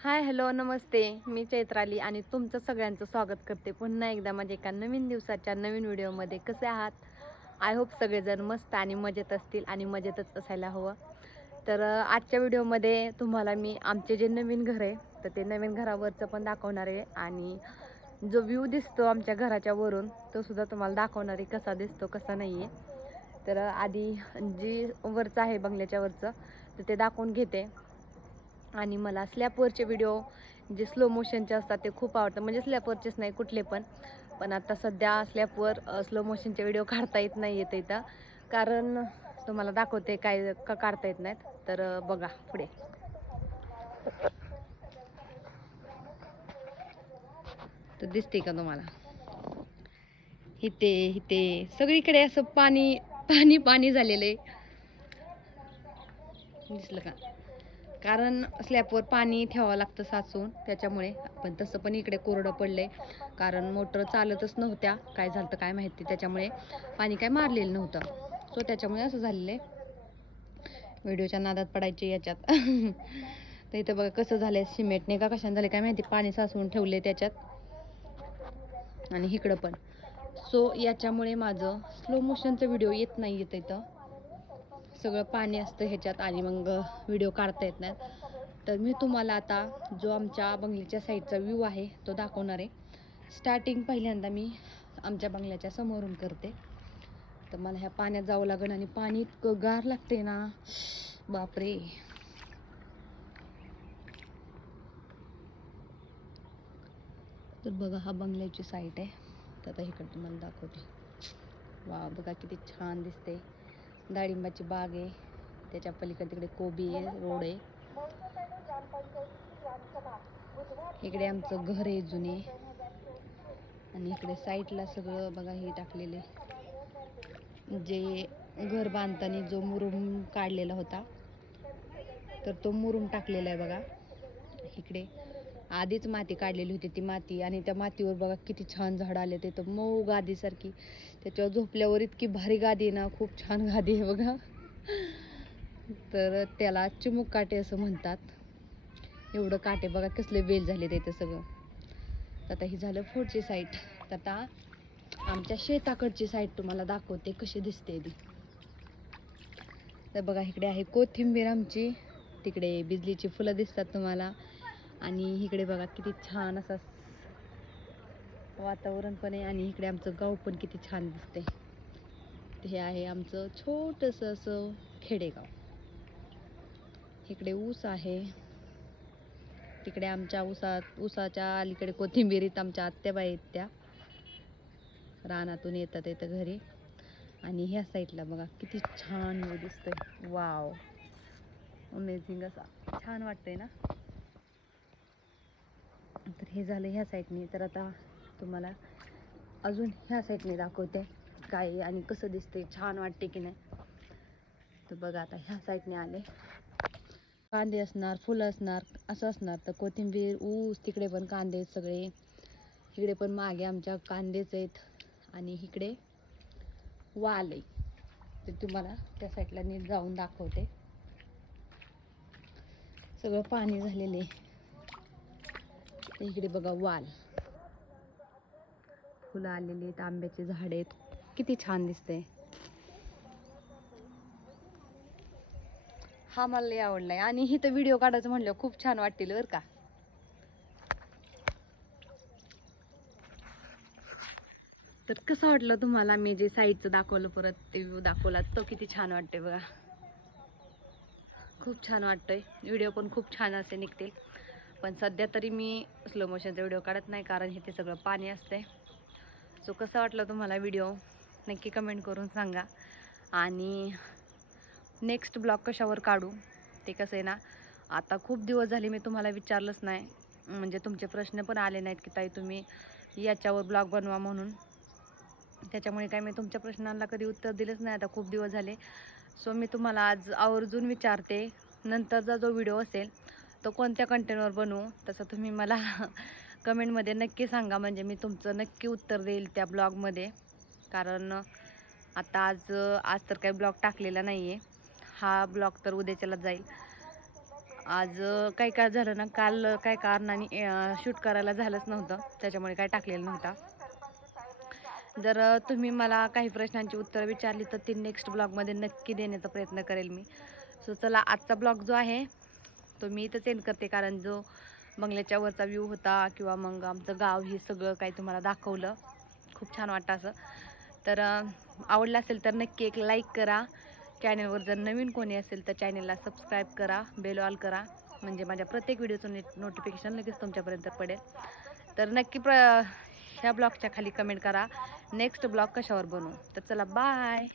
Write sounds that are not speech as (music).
Hi hello नमस्ते. मी चैत्राली आणि तुमचं सगळ्यांचं स्वागत करते पुन्हा एकदा माझ्या एका नवीन दिवसाच्या नवीन व्हिडिओमध्ये. कसे आहात? आय होप सगळेजण मस्त आणि मजेत असतील आणि मजेतच असायला हवं. तर आजच्या व्हिडिओमध्ये तुम्हाला मी आमचे जे नवीन घर आहे तर ते नवीन घरावरचं पण दाखवणार आहे आणि जो व्ह्यू दिसतो आमच्या घराच्या वरून तो सुद्धा तुम्हाला दाखवणार आहे कसा दिसतो कसा नाही आहे तर आधी जी वरचं आहे बंगल्याच्या वरचं तर ते दाखवून घेते. आणि मला स्लॅपवरचे व्हिडिओ जे स्लो मोशनचे असतात ते खूप आवडतात. म्हणजे स्लॅपवरचेच नाही कुठले पण. पण आता सध्या स्लॅपवर स्लो मोशनचे व्हिडिओ काढता येत नाही येत इथं. कारण तुम्हाला दाखवते काय का काढता येत नाहीत. तर बघा पुढे. तर दिसते का तुम्हाला? इथे इथे. सगळीकडे असं पाणी पाणी पाणी झालेलं आहे. दिसलं का? कारण स्लॅपवर पाणी ठेवावं लागतं साचून त्याच्यामुळे पण तसं पण इकडे कोरडं पडलंय. कारण मोटर चालतच नव्हत्या काय झालं तर काय माहिती त्याच्यामुळे पाणी काय मारलेलं नव्हतं. सो त्याच्यामुळे असं झालेलं आहे व्हिडिओच्या नादात पडायचे याच्यात. (laughs) तर इथं बघा कसं झालंय सिमेंटने का कशाने झाले काय माहिती पाणी साचवून ठेवले त्याच्यात. आणि इकडं पण. सो याच्यामुळे माझं स्लो मोशनचं व्हिडिओ येत नाही येतं इथं. सगळं पाणी असतं ह्याच्यात आणि मग व्हिडिओ काढता येत नाहीत. तर मी तुम्हाला आता जो आमच्या बंगल्याच्या साईडचा व्ह्यू आहे तो दाखवणार आहे. स्टार्टिंग पहिल्यांदा मी आमच्या बंगल्याच्या समोरून करते. तर मला ह्या पाण्यात जावं लागेल आणि पाणी इतकं गार लागते ना. बापरे. तर बघा हा बंगल्याची साईट आहे. तर आता इकडे तुम्हाला दाखवते. वा बघा किती छान दिसते डाळिंबाची बाग आहे. त्याच्या पलीकडे तिकडे कोबी आहे रोड आहे. इकडे आमचं घर आहे जुने. आणि इकडे साईडला सगळं बघा हे टाकलेले जे घर बांधताना जो मुरुम काढलेला होता तर तो मुरुम टाकलेला आहे बघा. इकडे आधीच माती काढलेली होती ती माती आणि त्या मातीवर बघा किती छान झाड आले ते तर मऊ गादीसारखी त्याच्यावर झोपल्यावर इतकी भारी गादी आहे ना खूप छान गादी आहे बघा. तर त्याला चिमुक काटे असं म्हणतात. एवढं काटे बघा कसले वेल झाले ते सगळं. तर आता ही झालं पुढची साईट तर आता आमच्या शेताकडची साईट तुम्हाला दाखवते कशी दिसते ती. तर बघा इकडे आहे कोथिंबीर आमची. तिकडे बिजलीची फुलं दिसतात तुम्हाला. आणि इकडे बघा किती छान असा वातावरण पण आहे आणि इकडे आमचं गाव पण किती छान दिसते हे आहे आमचं छोटंसं असं खेडेगाव. इकडे ऊस आहे. तिकडे आमच्या ऊसात ऊसाच्या अलीकडे कोथिंबिरीत आमच्या आत्याबाई आहेत त्या. रानातून येतात येतं घरी. आणि ह्या साईडला बघा किती छान दिसतंय. वाव अमेझिंग असा. छान वाटतंय ना? तर हे झालं ह्या साईडने. तर आता तुम्हाला अजून ह्या साईडने दाखवते काय आणि कसं दिसते छान वाटते की नाही. तर बघा आता ह्या साईडने आले. कांदे असणार फुलं असणार असं असणार. तर कोथिंबीर ऊस तिकडे पण कांदे आहेत सगळे. इकडे पण मागे आमच्या कांदेच आहेत. आणि इकडे वाल आहे. तर तुम्हाला त्या साईडला नीट जाऊन दाखवते. सगळं पाणी झालेले इकडे बघा वाल. फुलं आलेली आहेत आंब्याचे झाड आहेत. किती छान दिसते हा मला लय आवडलाय. आणि इथं व्हिडिओ काढायचं म्हणलं खूप छान वाटतील बरं का. तर कसं वाटलं तुम्हाला? मी जे साईडचं दाखवलं परत ते व्ह्यू दाखवला तो किती छान वाटते बघा. खूप छान वाटतोय. व्हिडिओ पण खूप छान असे निघतील. पण सध्या तरी मी स्लो मोशनचा व्हिडिओ काढत नाही कारण इथे सगळं पाणी असते सो कसं वाटलं तुम्हाला व्हिडिओ नक्की कमेंट करून सांगा. आणि नेक्स्ट ब्लॉग कशावर काढू? ते कसं आहे ना आता खूप दिवस झाले मी तुम्हाला विचारलंच नाही. म्हणजे तुमचे प्रश्न पण आले नाहीत की ताई तुम्ही याच्यावर ब्लॉग बनवा म्हणून. त्याच्यामुळे काय मी तुमच्या प्रश्नांना कधी उत्तर दिलंच नाही. आता खूप दिवस झाले. सो मी तुम्हाला आज आवर्जून विचारते. नंतरचा जो व्हिडिओ असेल तो कोणत्या कंटेनवर बनवू तसं तुम्ही मला (laughs) कमेंटमध्ये नक्की सांगा. म्हणजे मी तुमचं नक्की उत्तर देईल त्या ब्लॉगमध्ये. कारण आता आज आज तर काही ब्लॉग टाकलेला नाही आहे हा ब्लॉग तर उद्याच्याला जाईल. आज काय काय झालं ना काल काय कारणाने शूट करायला झालंच नव्हतं. त्याच्यामुळे काय टाकलेलं नव्हता. जर तुम्ही मला काही प्रश्नांची उत्तरं विचारली तर ती नेक्स्ट ब्लॉगमध्ये नक्की देण्याचा प्रयत्न करेल मी. सो चला आजचा ब्लॉग जो आहे तो मी इथंच एंड करते कारण जो बंगल्याच्या वरचा व्ह्यू होता किंवा मग आमचं गाव हे सगळं काही तुम्हाला दाखवलं. खूप छान वाटतं असं. तर आवडलं असेल तर नक्की एक लाईक करा. चॅनलवर जर नवीन कोणी असेल तर चॅनलला सबस्क्राईब करा बेल ऑल करा. म्हणजे माझ्या प्रत्येक व्हिडिओचं नेट नोटिफिकेशन लगेच तुमच्यापर्यंत पडेल. तर नक्की प्र ह्या ब्लॉगच्या खाली कमेंट करा. नेक्स्ट ब्लॉग कशावर बनवू? तर चला बाय